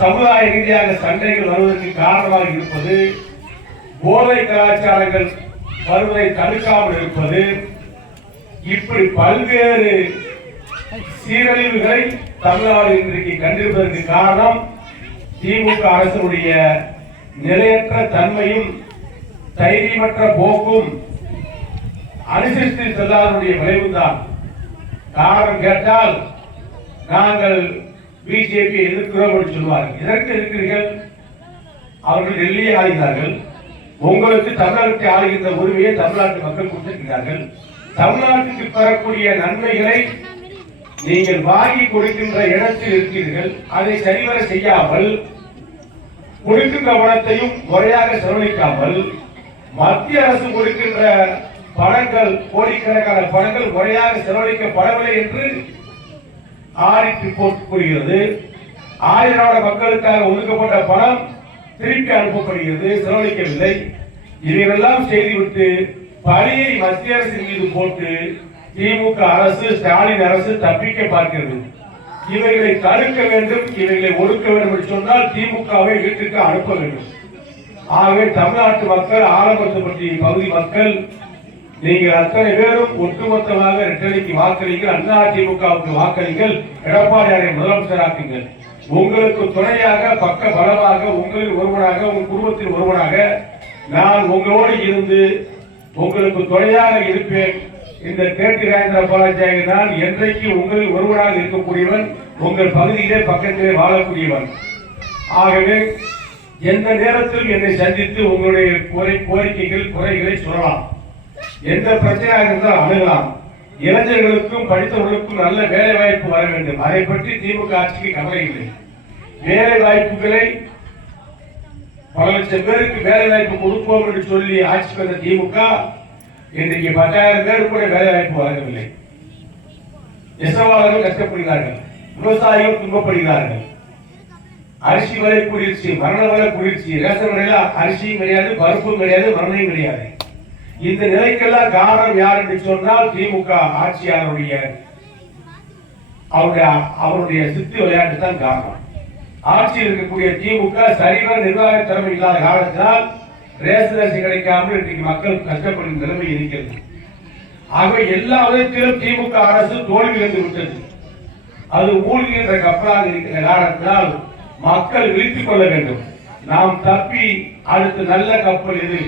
சமுதாய ரீதியாக சண்டைகள் வருவதற்கு காரணமாக இருப்பது, போதை கலாச்சாரங்கள் வருவதை தடுக்காமல் இருப்பது, இப்படி பல்வேறு சீரழிவுகளை தமிழ்நாடு இன்றைக்கு கண்டிருப்பதற்கு காரணம் திமுக அரசுடைய நிலையற்ற தன்மையும் தைரியமற்ற போக்கும் அனுசரித்து செல்லாதனுடைய விளைவுதான். காரணம் கேட்டால் நாங்கள் பிஜேபி எதிர்க்கிறோம் என்று சொல்வார்கள். எதற்கு இருக்கிறீர்கள்? அவர்கள் டெல்லியை ஆளுகிறார்கள். உங்களுக்கு தமிழகத்தை ஆளுகின்ற உரிமையை தமிழ்நாட்டு மக்கள் கொடுத்திருக்கிறார்கள். தமிழ்நாட்டுக்கு பெறக்கூடிய நன்மைகளை நீங்கள் வாங்கி கொடுக்கின்ற இடத்தில் இருக்கிறீர்கள். அதை சரிவர செய்யாமல் கொடுக்கின்ற பணத்தையும் முறையாக செலவழிக்காமல் மத்திய அரசு கொடுக்கின்ற பணங்கள், கோடிக்கணக்கான பணங்கள் முறையாக செலவழிக்கப்படவில்லை என்று ஆடிட் ரிப்போர்ட் கூறுகிறது. 1000 மக்களுக்காக ஒதுக்கப்பட்ட பணம் திருப்பி அனுப்பப்படுகிறது, செலவழிக்கவில்லை. இவையெல்லாம் செய்துவிட்டு பழியை மத்திய அரசின் மீது போட்டு திமுக அரசு, ஸ்டாலின் அரசு தப்பிக்க பார்க்கிறது. இவைகளை தடுக்க வேண்டும், இவைகளை ஒடுக்க வேண்டும் என்று சொன்னால் திமுகவை வீட்டுக்கு அனுப்ப வேண்டும். ஆகவே தமிழ்நாட்டு மக்கள், ஆலமரத்துப்பட்டி பகுதி மக்கள், நீங்கள் அத்தனை பேரும் ஒட்டுமொத்தமாக இரட்டலைக்கு வாக்களிங்கள், அண்ணா திமுகவுக்கு வாக்களிங்கள், எடப்பாடியாரை முதலமைச்சராக்குங்கள். உங்களுக்கு துணையாக, பக்க பலமாக, உங்களில் ஒருவனாக, உங்கள் குடும்பத்தில் ஒருவனாக நான் உங்களோடு இருந்து உங்களுக்கு துணையாக இருப்பேன். இந்த கேட்டி ராஜேந்திர பாலாஜி நான் என்றைக்கு உங்களில் ஒருவனாக இருக்கக்கூடியவன், உங்கள் பகுதியிலே பக்கத்திலே வாழக்கூடியவன். ஆகவே எந்த நேரத்தில் என்னை சந்தித்து உங்களுடைய கோரிக்கைகள், குறைகளை சொல்லலாம். எந்த பிரச்சனையாக இருந்தால் அணுகலாம். இளைஞர்களுக்கும் படித்தவர்களுக்கும் நல்ல வேலை வாய்ப்பு வர வேண்டும். அதை பற்றி திமுக ஆட்சிக்கு கவலை இல்லை. வேலை வாய்ப்புகளை பல லட்சம் பேருக்கு வேலை வாய்ப்பு கொடுப்போம் என்று சொல்லி ஆட்சி வந்த திமுக இன்றைக்கு 10,000 பேருக்கு கூட வேலை வாய்ப்பு வழங்கவில்லை. நெசவாளர்கள் கஷ்டப்படுகிறார்கள், விவசாயிகள் துன்பப்படுகிறார்கள். அரிசி விலை குளிர்ச்சி, மரண விலை குளிர்ச்சி, ரேஷன் விலையில அரிசியும் கிடையாது, பருப்பும் கிடையாது, மரணையும் கிடையாது. இந்த நிலைக்கெல்லாம் காரணம் யார் என்று சொன்னால் திமுக ஆட்சியாளருடைய அவருடைய சித்து விளையாட்டு தான் காரணம். ஆட்சியில் இருக்கக்கூடிய திமுக சரிவர நிர்வாக திறமை இல்லாத காரணத்தினால் ரேஷன் அரிசி கிடைக்காமல் இன்றைக்கு மக்கள் கஷ்டப்படும் நிலைமை இருக்கிறது. ஆகவே எல்லா விதத்திலும் திமுக அரசு தோல்வி இழந்து விட்டது. அது மூழ்கின்ற கப்பலாக இருக்கிற காரணத்தினால் மக்கள் விழித்துக் கொள்ள வேண்டும். நாம் தப்பி அடுத்து நல்ல கப்பல் எது?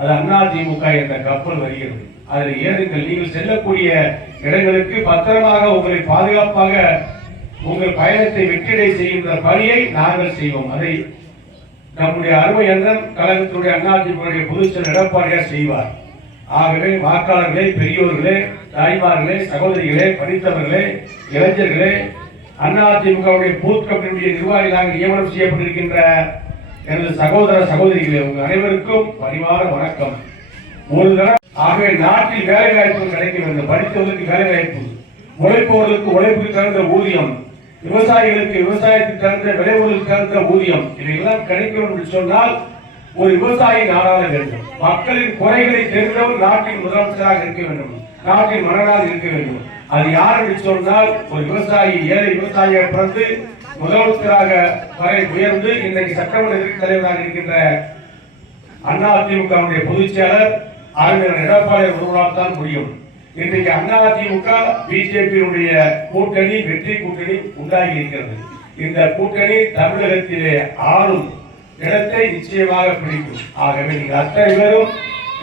அது அண்ணா திமுக என்ற கப்பல் வருகிறது. அதில் ஏறுங்கள். நீங்கள் செல்லக்கூடிய இடங்களுக்கு பத்திரமாக உங்களை பாதுகாப்பாக உங்கள் பயணத்தை வெற்றிடை செய்கின்ற பணியை நாங்கள் செய்வோம். அதை நம்முடைய அருமை அண்ணன் கழகத்துடைய அண்ணா திமுக பொதுச்செயலர் எடப்பாடியார் செய்வார். ஆகவே வாக்காளர்களே, பெரியோர்களே, தாய்மார்களே, சகோதரிகளே, படித்தவர்களே, இளைஞர்களே, அண்ணா திமுகவுடைய பூத் கமிட்டியுடைய நிர்வாகிகளாக நியமனம் செய்யப்பட்டிருக்கின்ற எனது சகோதர சகோதரிகளே, உங்கள் அனைவருக்கும் பணிவான வணக்கம். ஒரு தடவை ஆகவே நாட்டில் வேலை வாய்ப்பு கிடைக்க வேண்டும். படித்தவர்களுக்கு வேலை வாய்ப்பு, உழைப்பவர்களுக்கு உழைப்புக்கு தகுந்த ஊதியம், விவசாயிகளுக்கு விவசாயத்துக்கு தகுந்த விளைவுகளுக்கு தகுந்த ஊதியம், இவையெல்லாம் கிடைக்கும் என்று சொன்னால் ஒரு விவசாயி நாடாள வேண்டும். மக்களின் குறைகளை தெரிந்தவர் நாட்டின் முதலமைச்சராக இருக்க வேண்டும், நாட்டின் மன்னராக இருக்க வேண்டும். அது யார் என்று சொன்னால் ஒரு விவசாயி, ஏழை விவசாயியாக பிறந்து முதலமைச்சராக வரை உயர்ந்து இன்றைக்கு சட்டமன்ற எதிர்க்கட்சி தலைவராக இருக்கின்ற அண்ணா திமுக பொதுச் செயலர் அறிஞர் எடப்பாடி ஒருவரால் தான் முடியும். இன்றைக்கு அண்ணா திமுக பிஜேபியுடைய கூட்டணி, வெற்றி கூட்டணி உண்டாகி இருக்கிறது. இந்த கூட்டணி தமிழகத்திலே ஆளும் இடத்தை நிச்சயமாக பிடிக்கும். ஆகவே நீங்கள் அத்தனை பேரும்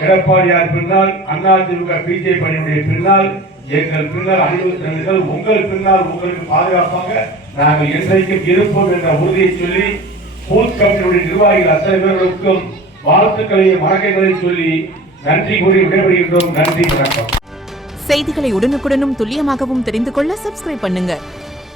எடப்பாடியார் பின்னால், அண்ணா திமுக பிஜேபி அணியுடைய பின்னால், எங்கள் பின்னால் அணிவகுத்தவர்கள், உங்கள் பின்னால் உங்களுக்கு பாதுகாப்பாக நாங்கள் என்றைக்கும் இருப்போம் என்ற உறுதியை சொல்லி பூத் கமிட்டியுடைய நிர்வாகிகள் அத்தனை பேர்களுக்கும் வாழ்த்துக்களையும் வணக்கங்களையும் சொல்லி நன்றி கூறி விடைபெறுகின்றோம். நன்றி, வணக்கம். செய்திகளை உடனுக்குடனும் துல்லியமாகவும் தெரிந்து கொள்ள சப்ஸ்கிரைப் பண்ணுங்க.